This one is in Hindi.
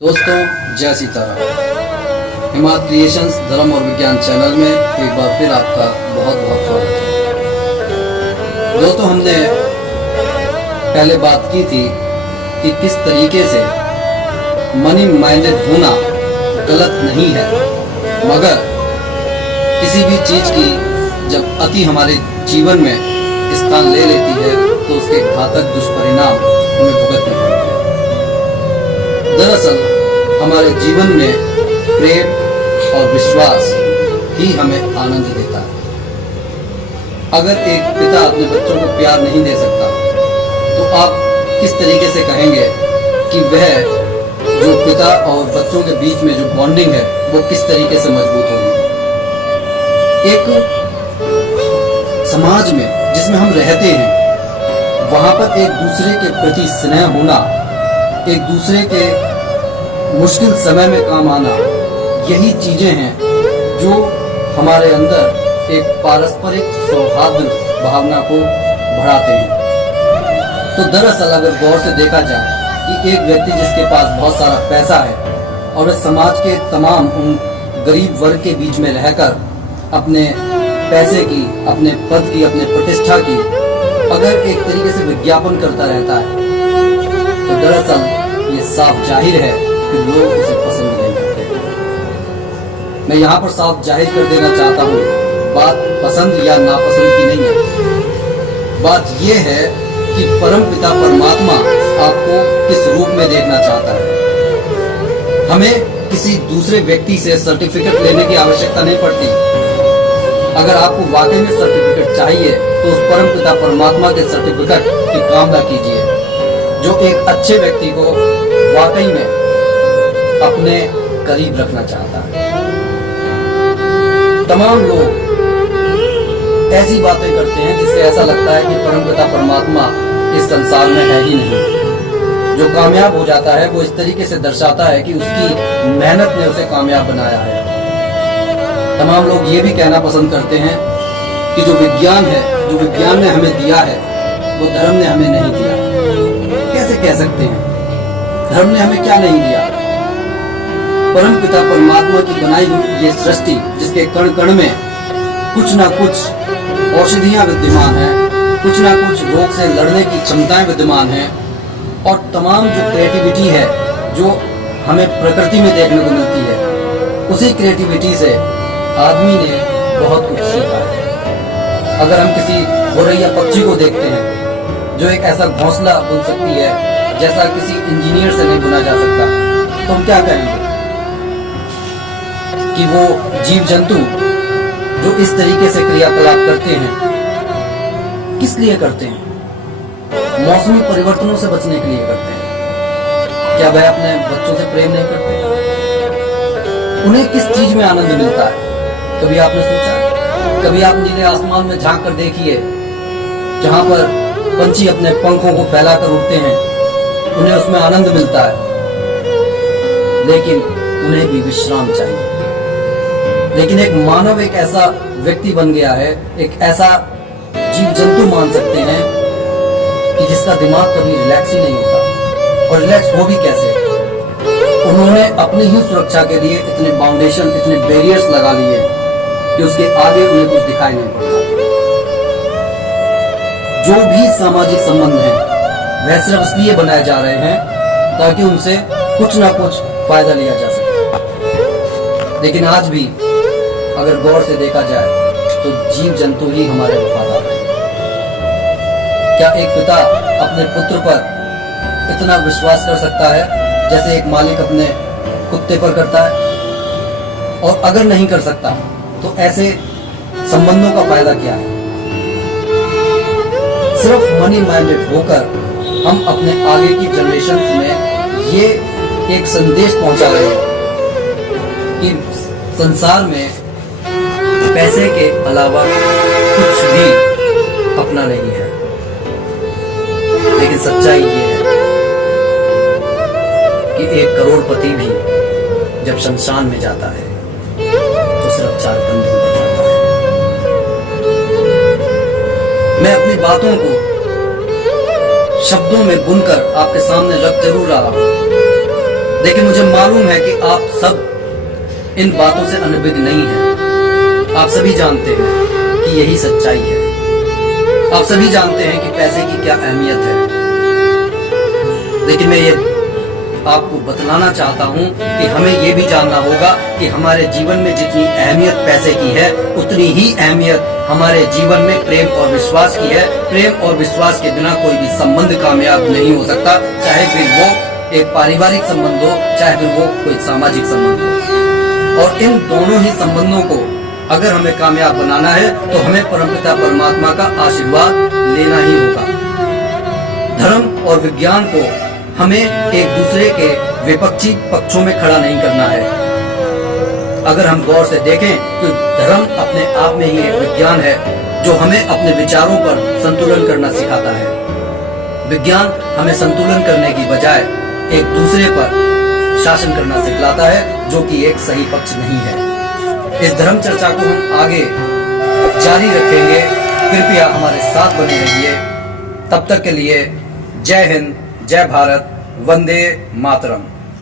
दोस्तों, जय सीताराम। हिमाद क्रिएशंस धर्म और विज्ञान चैनल में एक बार फिर आपका बहुत बहुत स्वागत है। दोस्तों, हमने पहले बात की थी कि किस तरीके से मनी माइंडेड होना गलत नहीं है, मगर किसी भी चीज की जब अति हमारे जीवन में स्थान ले लेती है तो उसके घातक दुष्परिणाम हमें भुगतने पड़ते हैं। दरअसल हमारे जीवन में प्रेम और विश्वास ही हमें आनंद देता है। अगर एक पिता अपने बच्चों को प्यार नहीं दे सकता तो आप किस तरीके से कहेंगे कि वह जो पिता और बच्चों के बीच में जो बॉन्डिंग है वो किस तरीके से मजबूत होगी। एक समाज में जिसमें हम रहते हैं वहां पर एक दूसरे के प्रति स्नेह होना, एक दूसरे के मुश्किल समय में काम आना, यही चीजें हैं जो हमारे अंदर एक पारस्परिक सौहार्द भावना को बढ़ाते हैं। तो दरअसल अगर गौर से देखा जाए कि एक व्यक्ति जिसके पास बहुत सारा पैसा है और वह समाज के तमाम उन गरीब वर्ग के बीच में रहकर अपने पैसे की, अपने पद की, अपने प्रतिष्ठा की अगर एक तरीके से विज्ञापन करता रहता है तो दरअसल ये साफ जाहिर है कि लोग उसे पसंद नहीं करते। मैं यहाँ पर साफ जाहिर कर देना चाहता हूँ, बात पसंद या नापसंद की नहीं है। बात यह है कि परमपिता परमात्मा आपको किस रूप में देखना चाहता है। हमें किसी दूसरे व्यक्ति से सर्टिफिकेट लेने की आवश्यकता नहीं पड़ती। अगर आपको वाकई में सर्टिफिकेट चाहिए तो उस परमपिता परमात्मा के सर्टिफिकेट की कामना कीजिए, जो एक अच्छे व्यक्ति को वाकई में अपने करीब रखना चाहता है। तमाम लोग ऐसी बातें करते हैं जिससे ऐसा लगता है कि परमपिता परमात्मा इस संसार में है ही नहीं। जो कामयाब हो जाता है वो इस तरीके से दर्शाता है कि उसकी मेहनत ने उसे कामयाब बनाया है। तमाम लोग ये भी कहना पसंद करते हैं कि जो विज्ञान है, जो विज्ञान ने हमें दिया है वो धर्म ने हमें नहीं दिया। कैसे कह सकते हैं? धर्म ने हमें क्या नहीं दिया? परमपिता परमात्मा की बनाई हुई ये सृष्टि जिसके कण कण में कुछ ना कुछ औषधियां विद्यमान हैं, कुछ ना कुछ रोग से लड़ने की क्षमताएं विद्यमान हैं, और तमाम जो क्रिएटिविटी है जो हमें प्रकृति में देखने को मिलती है, उसी क्रिएटिविटी से आदमी ने बहुत कुछ सीखा है। अगर हम किसी गोरैया पक्षी को देखते हैं जो एक ऐसा घोंसला बुन सकती है जैसा किसी इंजीनियर से नहीं बुना जा सकता, तो हम क्या कहेंगे कि वो जीव जंतु जो इस तरीके से क्रियाकलाप करते हैं किस लिए करते हैं? मौसमी परिवर्तनों से बचने के लिए करते हैं। क्या वह अपने बच्चों से प्रेम नहीं करते? उन्हें किस चीज में आनंद मिलता है? कभी आपने सोचा? कभी आप नीले आसमान में झांक कर देखिए, जहां पर पंछी अपने पंखों को फैलाकर उड़ते हैं, उन्हें उसमें आनंद मिलता है, लेकिन उन्हें भी विश्राम चाहिए। लेकिन एक मानव एक ऐसा व्यक्ति बन गया है, एक ऐसा जीव जंतु मान सकते हैं कि जिसका दिमाग कभी रिलैक्स ही नहीं होता। और रिलैक्स हो भी कैसे? उन्होंने अपनी ही सुरक्षा के लिए इतने बाउंडेशन, इतने बैरियर्स लगा लिए कि उसके आगे उन्हें कुछ दिखाई नहीं पड़ता। जो भी सामाजिक संबंध हैं वह सिर्फ इसलिए बनाए जा रहे हैं ताकि उनसे कुछ ना कुछ फायदा लिया जा सके। लेकिन आज भी अगर गौर से देखा जाए तो जीव जंतु ही हमारे वफादार हैं। क्या एक पिता अपने पुत्र पर इतना विश्वास कर सकता है जैसे एक मालिक अपने कुत्ते पर करता है? और अगर नहीं कर सकता तो ऐसे संबंधों का फायदा क्या है? सिर्फ मनी माइंडेड होकर हम अपने आगे की जनरेशन में ये एक संदेश पहुंचा रहे हैं कि संसार में पैसे के अलावा कुछ भी अपना नहीं है। लेकिन सच्चाई ये है कि एक करोड़पति भी जब शमशान में जाता है तो सिर्फ 4 कंधों पर जाता है। मैं अपनी बातों को शब्दों में बुनकर आपके सामने रख जरूर रहा हूं, लेकिन मुझे मालूम है कि आप सब इन बातों से अनभिज्ञ नहीं हैं। आप सभी जानते हैं कि यही सच्चाई है। आप सभी जानते हैं कि पैसे की क्या अहमियत है। लेकिन मैं ये आपको बतलाना चाहता हूं कि हमें ये भी जानना होगा कि हमारे जीवन में जितनी अहमियत पैसे की है, उतनी ही अहमियत हमारे जीवन में प्रेम और विश्वास की है। प्रेम और विश्वास के बिना कोई भी संबंध कामयाब नहीं हो सकता, चाहे फिर वो एक पारिवारिक संबंध हो, चाहे फिर वो कोई सामाजिक संबंध हो। और इन दोनों ही संबंधों को अगर हमें कामयाब बनाना है तो हमें परमपिता परमात्मा का आशीर्वाद लेना ही होगा। धर्म और विज्ञान को हमें एक दूसरे के विपक्षी पक्षों में खड़ा नहीं करना है। अगर हम गौर से देखें तो धर्म अपने आप में ही एक विज्ञान है जो हमें अपने विचारों पर संतुलन करना सिखाता है। विज्ञान हमें संतुलन करने की बजाय एक दूसरे पर शासन करना सिखलाता है, जो कि एक सही पक्ष नहीं है। इस धर्म चर्चा को हम आगे जारी रखेंगे। कृपया हमारे साथ बने रहिए। तब तक के लिए जय हिंद, जय भारत, वंदे मातरम।